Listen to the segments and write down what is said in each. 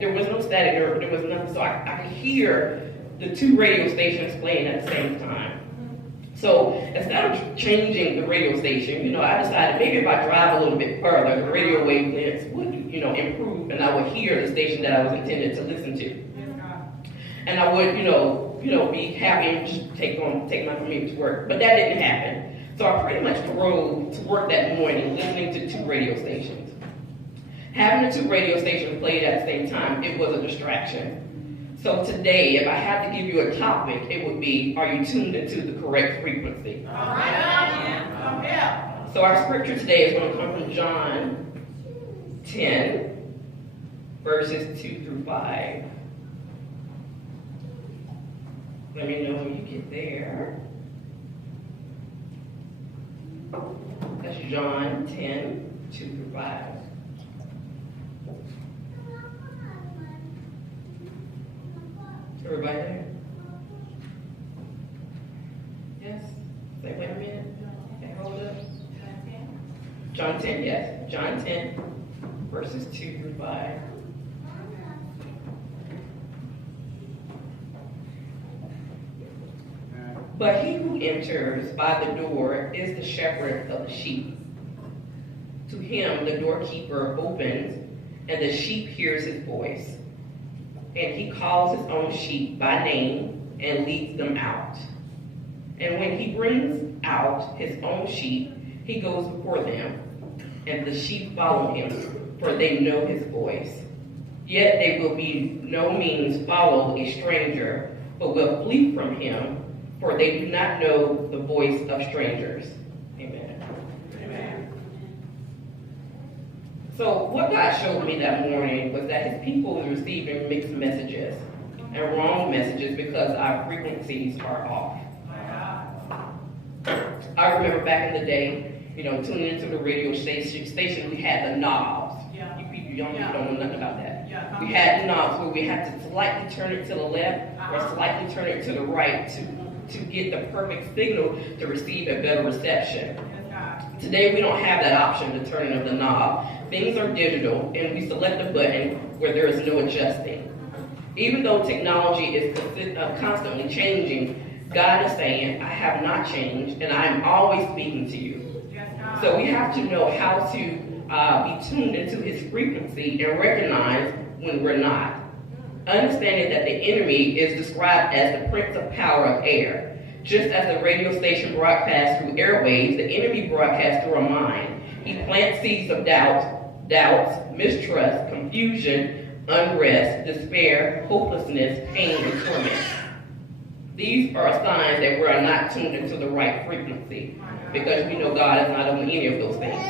There was no static, there was nothing, so I could hear the two radio stations playing at the same time. So instead of changing the radio station, I decided maybe if I drive a little bit further, the radio wavelengths would, improve, and I would hear the station that I was intended to listen to. And I would, be happy and just take my commute to work. But that didn't happen. So I pretty much drove to work that morning listening to two radio stations. Having the two radio stations played at the same time, it was a distraction. So today, if I had to give you a topic, it would be, are you tuned into the correct frequency? All right. So our scripture today is going to come from John 10, verses 2 through 5. Let me know when you get there. That's John 10, 2 through 5. Everybody there? Yes? Say, wait a minute. Okay, hold up. John 10, yes. John 10, verses 2 through 5. But he who enters by the door is the shepherd of the sheep. To him the doorkeeper opens, and the sheep hears his voice. And he calls his own sheep by name and leads them out. And when he brings out his own sheep, he goes before them, and the sheep follow him, for they know his voice. Yet they will by no means follow a stranger, but will flee from him, for they do not know the voice of strangers. Amen. Amen. So what God showed me that morning was that his people was receiving mixed messages and wrong messages because our frequencies are off. I remember back in the day, tuning into the radio station, we had the knobs. You people, young people don't know nothing about that. We had the knobs where we had to slightly turn it to the left or slightly turn it to the right to get the perfect signal to receive a better reception. Today we don't have that option to turning of the knob. Things are digital, and we select a button where there is no adjusting. Even though technology is constantly changing, God is saying, I have not changed, and I am always speaking to you. So we have to know how to be tuned into his frequency and recognize when we're not. Understanding that the enemy is described as the prince of power of air. Just as the radio station broadcasts through airwaves, the enemy broadcasts through a mind. He plants seeds of doubts, mistrust, confusion, unrest, despair, hopelessness, pain, and torment. These are signs that we are not tuned into the right frequency, because we know God is not on any of those things.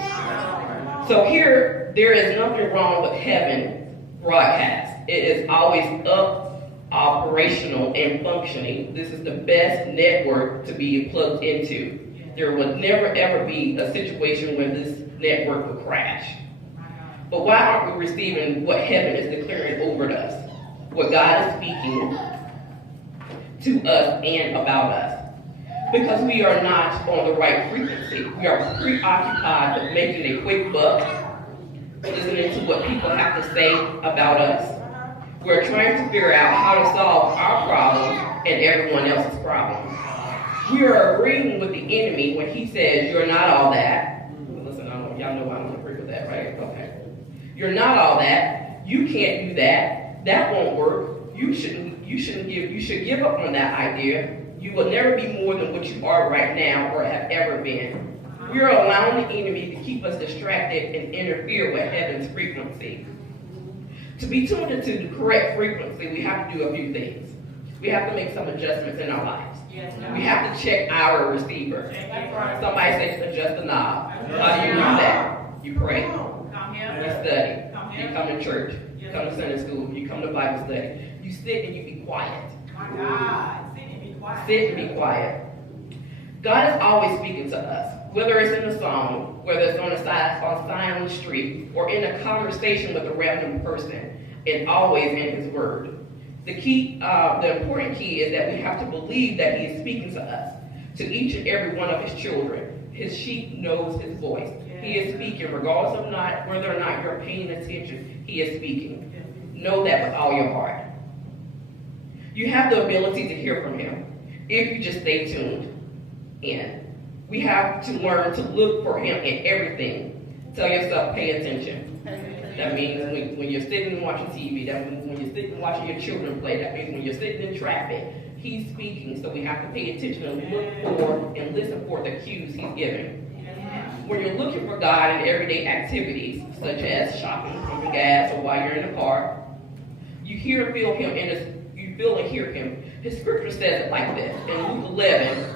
So here, there is nothing wrong with heaven broadcast. It is always up, operational, and functioning. This is the best network to be plugged into. There will never ever be a situation where this network will crash. But why aren't we receiving what heaven is declaring over us? What God is speaking to us and about us? Because we are not on the right frequency. We are preoccupied with making a quick buck, listening to what people have to say about us. We're trying to figure out how to solve our problems and everyone else's problems. We are agreeing with the enemy when he says, you're not all that. Listen, y'all know I don't agree with that, right? Okay. You're not all that. You can't do that. That won't work. You should give up on that idea. You will never be more than what you are right now or have ever been. We are allowing the enemy to keep us distracted and interfere with heaven's frequency. To be tuned into the correct frequency, we have to do a few things. We have to make some adjustments in our lives. We have to check our receiver. Somebody says adjust the knob. How do you do that? You pray. You study. You come to church. You come to Sunday school. You come to Bible study. You sit and you be quiet. Sit and be quiet. God is always speaking to us, whether it's in a song, whether it's on a sign on the street, or in a conversation with a random person, and always in his word. The important key is that we have to believe that he is speaking to us, to each and every one of his children. His sheep knows his voice. He is speaking, regardless of whether or not you're paying attention. He is speaking. Know that with all your heart. You have the ability to hear from him if you just stay tuned in. We have to learn to look for him in everything. Tell yourself, pay attention. That means when you're sitting and watching TV, that means when you're sitting and watching your children play, that means when you're sitting in traffic, he's speaking, so we have to pay attention and look for and listen for the cues he's giving. When you're looking for God in everyday activities, such as shopping, pumping gas, or while you're in the car, you hear and feel him you feel and hear him. His scripture says it like this in Luke 11,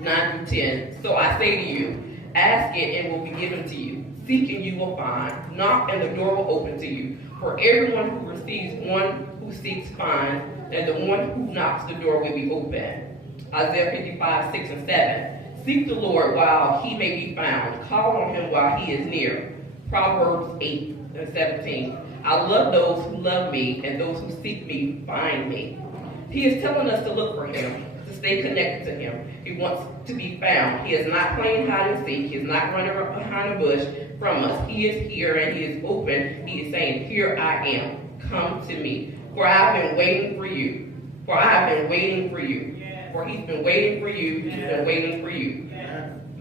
9 through 10. So I say to you, ask it and it will be given to you. Seek and you will find. Knock and the door will open to you. For everyone who receives one who seeks finds, and the one who knocks the door will be open. Isaiah 55, 6 and 7. Seek the Lord while he may be found. Call on him while he is near. Proverbs 8 and 17. I love those who love me, and those who seek me find me. He is telling us to look for him, to stay connected to him. He wants to be found. He is not playing hide and seek. He is not running up behind a bush from us. He is here and he is open. He is saying, here I am. Come to me. For I have been waiting for you. For I have been waiting for you. For he's been waiting for you. He's been waiting for you.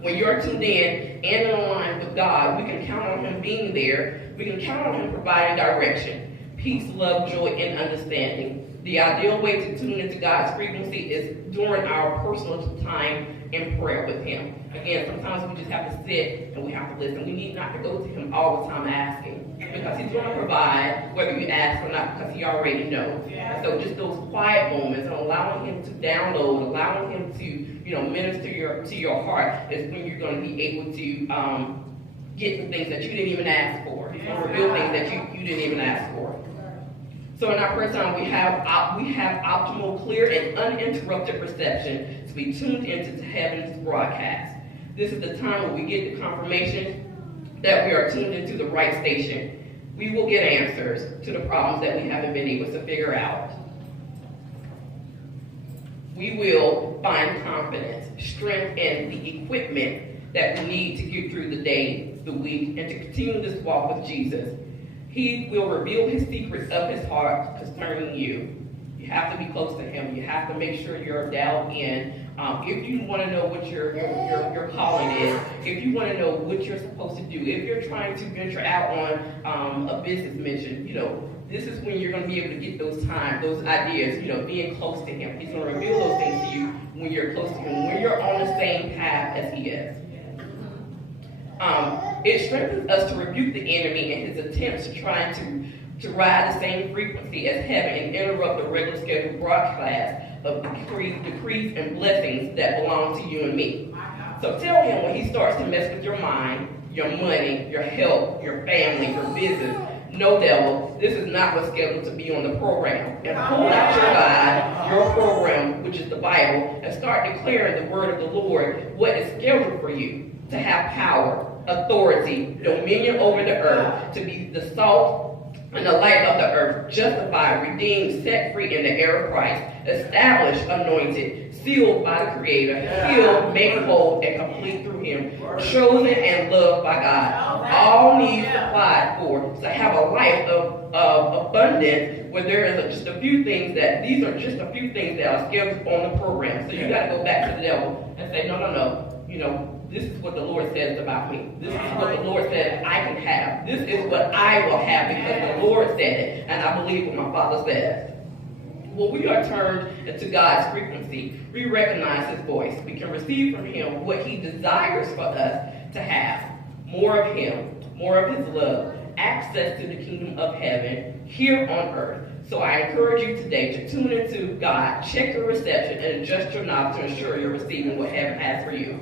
When you're tuned in and in line with God, we can count on him being there. We can count on him providing direction, peace, love, joy, and understanding. The ideal way to tune into God's frequency is during our personal time in prayer with him. Again, sometimes we just have to sit and we have to listen. We need not to go to him all the time asking, because he's going to provide whether you ask or not, because he already knows. So just those quiet moments and allowing him to download, allowing him to minister to your heart is when you're going to be able to get some things that you didn't even ask for. He's going to reveal things that you didn't even ask for. So in our prayer time, we have optimal, clear, and uninterrupted reception to be tuned into heaven's broadcast. This is the time when we get the confirmation that we are tuned into the right station. We will get answers to the problems that we haven't been able to figure out. We will find confidence, strength, and the equipment that we need to get through the day, the week, and to continue this walk with Jesus. He will reveal his secrets of his heart concerning you. You have to be close to him. You have to make sure you're dialed in. If you want to know what your calling is, if you want to know what you're supposed to do, if you're trying to venture out on a business mission, this is when you're going to be able to get those ideas, being close to him. He's going to reveal those things to you when you're close to him, when you're on the same path as he is. It strengthens us to rebuke the enemy and his attempts to try to ride the same frequency as heaven and interrupt the regular scheduled broadcast of decrees and blessings that belong to you and me. So tell him when he starts to mess with your mind, your money, your health, your family, your business. No, devil, this is not what's scheduled to be on the program. And pull out your God, your program, which is the Bible, and start declaring the word of the Lord, what is scheduled for you to have power, authority, dominion over the earth, to be the salt and the light of the earth, justified, redeemed, set free in the era of Christ, established, anointed, sealed by the Creator, healed, made whole, and complete through him, chosen and loved by God. All needs supplied for, to have a life of abundance, where there is just a few things these are just a few things that are scheduled on the program. So you got to go back to the devil and say, no. This is what the Lord says about me. This is what the Lord says I can have. This is what I will have because the Lord said it, and I believe what my Father says. When we are turned into God's frequency, we recognize his voice. We can receive from him what he desires for us to have. More of him, more of his love, access to the kingdom of heaven here on earth. So I encourage you today to tune into God, check your reception, and adjust your knob to ensure you're receiving what heaven has for you.